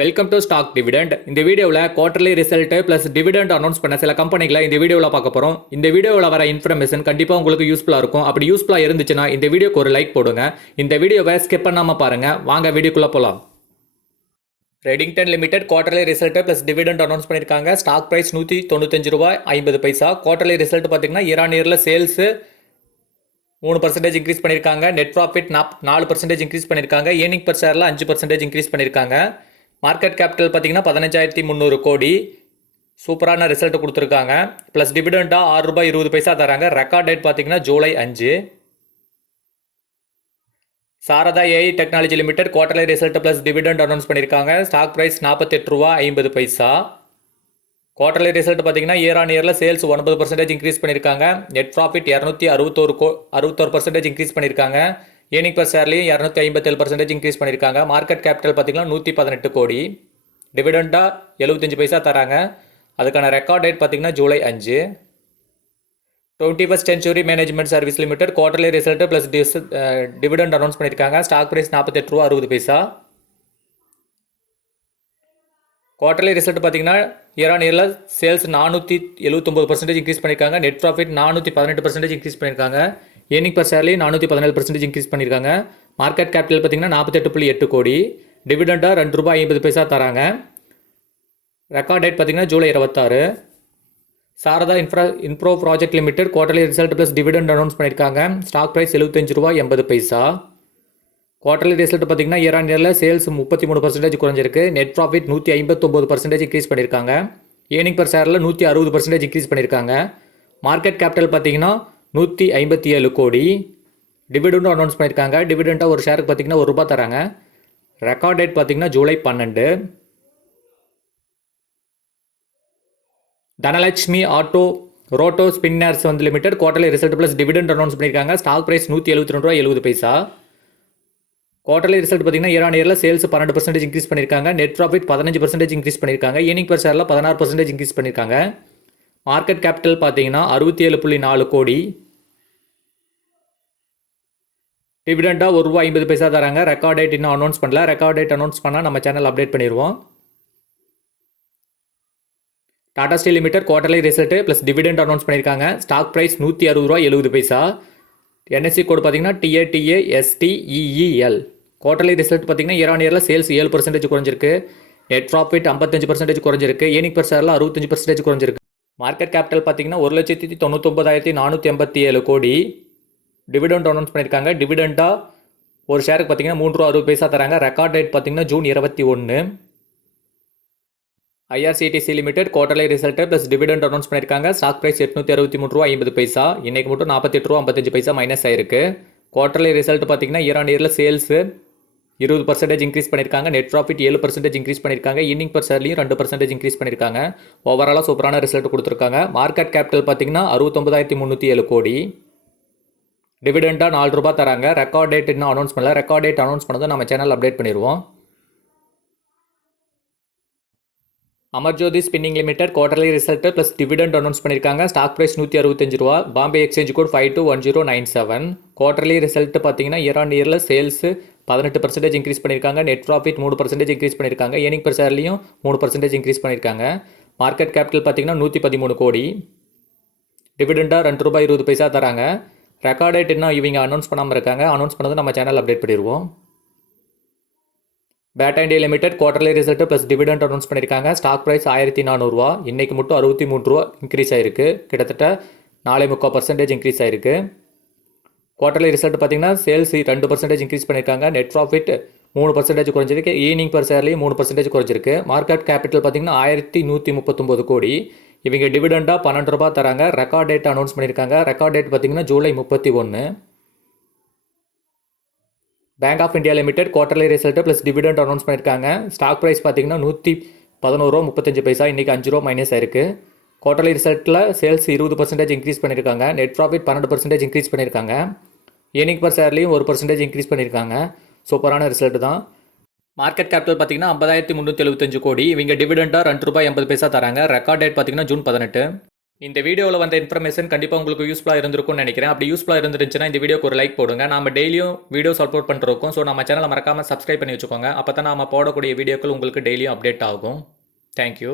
Welcome to stock dividend. இந்த வீடியோவில் quarterly result plus dividend announce பண்ண சில கம்பெனிகளை இந்த வீடியோவில் பார்க்க போகிறோம். இந்த வீடியோவில் வர இன்ஃபர்மேஷன் கண்டிப்பாக உங்களுக்கு யூஸ்ஃபுல்லாக இருக்கும். அப்படி யூஸ்ஃபுல்லாக இருந்துச்சுன்னா இந்த வீடியோக்கு ஒரு லைக் போடுங்க. இந்த வீடியோவை ஸ்கிப் பண்ணாமல் பாருங்கள். வாங்க வீடியோக்குள்ளே போகலாம். Redington limited quarterly result plus dividend announce பண்ணியிருக்காங்க. Stock price ₹195.50. குவார்டர்லி ரிசல்ட் பார்த்தீங்கன்னா இயர் சேல்ஸ் 3% இன்க்ரீஸ் பண்ணியிருக்காங்க. நெட் ப்ராஃபிட் 4% இன்க்ரீஸ் பண்ணியிருக்காங்க. ஏர்னிங் பர் ஷேரில் 5% இன்க்ரீஸ் பண்ணியிருக்காங்க. மார்க்கெட் கேபிட்டல் பார்த்தீங்கன்னா 15,300 கோடி. சூப்பரான ரிசல்ட் கொடுத்துருக்காங்க. ப்ளஸ் டிவிடெண்டாக ₹6.20 தராங்க. ரெக்கார்ட் டேட் பார்த்தீங்கன்னா July 5. Sarada AI technology limited quarterly result plus dividend announce பண்ணியிருக்காங்க. Stock price ₹48.50. குவார்டர்லி ரிசல்ட் பார்த்தீங்கன்னா இயரில் சேல்ஸ் 9% இன்க்ரீஸ் பண்ணியிருக்காங்க. நெட் ப்ராஃபிட் 261% இன்க்ரீஸ் பண்ணியிருக்காங்க. ஏர்னிங் பர் ஷேர்லையும் 257% இன்க்ரீஸ் பண்ணியிருக்காங்க. மார்க்கெட் கேபிட்டல் பார்த்தீங்கன்னா 118 கோடி. டிவிடெண்டாக 75 தராங்க. அதுக்கான ரெக்கார்ட் டேட் பார்த்தீங்கன்னா July 5. 21st century management service limited quarterly result plus dividend announce பண்ணியிருக்காங்க. Stock price ₹48.60. குவார்டர்லி ரிசல்ட் பார்த்தீங்கன்னா இயரில் சேல்ஸ் 479% இன்க்ரீஸ் பண்ணியிருக்காங்க. நெட் ப்ராஃபிட் 418% இன்க்ரீஸ் பண்ணியிருக்காங்க. ஏர்னிங் பர் ஷேர்லேயும் 417% இன்க்ரீஸ் பண்ணியிருக்காங்க. மார்க்கெட் கேபிட்டல் பார்த்தீங்கன்னா 48.8 கோடி. டிவிடெண்டாக ₹2.50 தராங்க. ரெக்கார்ட் டேட் பார்த்தீங்கன்னா July 26. Sarada infra project limited quarterly result plus dividend announce பண்ணியிருக்காங்க. Stock price ₹75.80. குவார்டர்லி ரிசல்ட் பார்த்தீங்கன்னா இயரில் சேல்ஸ் 33% குறைஞ்சிருக்கு. நெட் ப்ராஃபிட் 159% இன்க்ரீஸ் பண்ணியிருக்காங்க. ஏர்னிங் பர் ஷேரில் 160% இன்க்ரீஸ் பண்ணியிருக்காங்க. மார்க்கெட் கேபிட்டல் பார்த்தீங்கன்னா 157 கோடி. டிவிடெண்டும் அனௌன்ஸ் பண்ணியிருக்காங்க. டிவிடெண்டாக ஒரு ஷேருக்கு பார்த்தீங்கன்னா ₹1 தராங்க. ரெக்கார்ட் டேட் பார்த்தீங்கன்னா July 12. Dhanalakshmi roto spinners limited quarterly result plus dividend announce பண்ணியிருக்காங்க. Stock price ₹172.70. குவார்டர்லி ரிசல்ட் பார்த்தீங்கன்னா இயரில் சேல்ஸ் 12% இன்க்ரீஸ் பண்ணியிருக்காங்க. நெட் ப்ராஃபிட் 15% இன்க்ரீஸ் பண்ணியிருக்காங்க. ஏர்னிங் பர் ஷேரில் 16% இன்க்ரீஸ் பண்ணியிருக்காங்க. மார்க்கெட் கேபிட்டல் பார்த்தீங்கன்னா 67.4 கோடி. டிவிடெண்டாக ₹1.50 தராங்க. ரெக்கார்ட் டேட் இன்னும் அனௌன்ஸ் பண்ணல. ரெக்கார்ட் டேட் அனௌன்ஸ் பண்ணால் நம்ம சேனல் அப்டேட் பண்ணிடுவோம். Tata steel limited quarterly result plus dividend announce பண்ணியிருக்காங்க. Stock price ₹160.70. என்எஸ்சி கோட் பார்த்தீங்கன்னா TATASTEEL. குவார்டர்லி ரிசல்ட் பார்த்தீங்கன்னா இயரில் சேல்ஸ் 7% குறைஞ்சிருக்கு. நெட் ப்ராஃபிட் 55% குறைஞ்சிருக்கு. ஏர்னிங் பர் ஷேரில் 65% குறைஞ்சிருக்கு. மார்க்கெட் கேபிட்டல் பார்த்தீங்கன்னா 1,99,987 கோடி. டிவிடெண்ட் அனௌன்ஸ் பண்ணியிருக்காங்க. டிவிடெண்டாக ஒரு ஷேருக்கு பார்த்தீங்கன்னா ₹3.60 தராங்க. ரெக்கார்ட் டேட் பார்த்தீங்கன்னா June 21. IRCTC limited quarterly result plus dividend announce பண்ணியிருக்காங்க. Stock price ₹863.50. இன்றைக்கு மட்டும் ₹48.55 மைனஸ் ஆயிருக்கு. குவார்டர்லி ரிசல்ட் பார்த்தீங்கன்னா இயரில் சேல்ஸ் 20% இன்க்ரீஸ் பண்ணியிருக்காங்க. நெட் ப்ராஃபிட் 7% இன்க்ரீஸ் பண்ணியிருக்காங்க. இன்னிங் பர் ஷேர்லையும் 2% இன்க்ரீஸ் பண்ணியிருக்காங்க. ஓவராலாக சூப்பரான ரிசல்ட் கொடுத்துருக்காங்க. மார்க்கெட் கேபிட்டல் பார்த்தீங்கன்னா 69,307 கோடி. டிவிடெண்டாக ₹4 தராங்க. ரெக்கார்ட் டேட் இன்னும் அனௌன்ஸ் பண்ணல. ரெக்கார்ட் டேட் அனௌன்ஸ் பண்ணதை நம்ம சேனல் அப்டேட் பண்ணிடுவோம். Amarjothi spinning limited quarterly result plus dividend announce பண்ணியிருக்காங்க. Stock price ₹165. Bombay exchange code 521097. Quarterly result பார்த்தீங்கன்னா இயரில் சேல்ஸ் 18% இன்க்ரீஸ் பண்ணியிருக்காங்க. நெட் ப்ராஃபிட் 3% இன்க்ரீஸ் பண்ணியிருக்காங்க. ஏர்னிங் பர் ஷேர்லையும் 3% இன்க்ரீஸ் பண்ணியிருக்காங்க. மார்க்கெட் கேபிட்டல் பார்த்தீங்கன்னா 113 கோடி. டிவிடெண்டாக ₹2.20 தராங்க. ரெக்கார்ட் டேட் இன்னும் இவங்க அனௌன்ஸ் பண்ணாமல் இருக்காங்க. அனௌன்ஸ் பண்ணது நம்ம சேனல் அப்டேட் பண்ணிடுவோம். Bata India limited quarterly result plus dividend announce பண்ணியிருக்காங்க. Stock price ₹1,400. இன்றைக்கு மட்டும் ₹63 இன்க்ரீஸ் ஆயிருக்கு. கிட்டத்தட்ட 4.25% இன்க்ரீஸ் ஆயிருக்கு. குவார்டர்லி ரிசல்ட் பார்த்தீங்கன்னா சேல்ஸ் 2% இன்க்ரீஸ் பண்ணியிருக்காங்க. நெட் ப்ராஃபிட் 3% குறைஞ்சிருக்கு. ஈர்னிங் பர் ஷேர்லேயும் 3% குறைஞ்சிருக்கு. மார்க்கெட் கேபிட்டல் பார்த்தீங்கன்னா 1,139 கோடி. இவங்க டிவிடெண்டாக ₹12 தராங்க. ரெக்கார்ட் டேட் அனௌன்ஸ் பண்ணியிருக்காங்க. ரெக்கார்ட் டேட் பார்த்தீங்கன்னா July 31. Bank of India limited quarterly result plus dividend announce பண்ணியிருக்காங்க. ஸ்டாக் ப்ரைஸ் பார்த்தீங்கன்னா ₹111.35. இன்றைக்கி ₹5 மைனஸ் ஆயிருக்கு. குவார்டர்லி ரிசல்ட்டில் சேல்ஸ் 20% இன்க்ரீஸ் பண்ணியிருக்காங்க. நெட் ப்ராஃபிட் 12% இன்க்ரீஸ் பண்ணியிருக்காங்க. ஏர்னிங் பர் ஷேர்லையும் 1% இன்க்ரீஸ் பண்ணியிருக்காங்க. சூப்பரான ரிசல்ட் தான். மார்க்கெட் கேபிட்டல் பார்த்தீங்கன்னா 50,375 கோடி. இவங்க டிவிடெண்டாக ₹2.80 தராங்க. ரெக்கார்ட் டேட் பார்த்தீங்கன்னா ஜூன் 18. இந்த வீடியோவில் வந்த இன்ஃபர்மேஷன் கண்டிப்பாக உங்களுக்கு யூஸ்ஃபுல்லாக இருந்திருக்கும்னு நினைக்கிறேன். அப்படி யூஸ்ஃபுல்லாக இருந்துருந்துச்சுன்னா இந்த வீடியோக்கு ஒரு லைக் போடுங்க. நம்ம டெய்லியும் வீடியோஸ் அப்லோட் பண்ணிருக்கோம். ஸோ நம்ம சேனலை மறக்காமல் சப்ஸ்கிரைப் பண்ணி வச்சுக்கோங்க. அப்போ தான் நம்ம போடக்கூடிய வீடியோக்கள் உங்களுக்கு டெய்லியும் அப்டேட் ஆகும். தேங்க்யூ.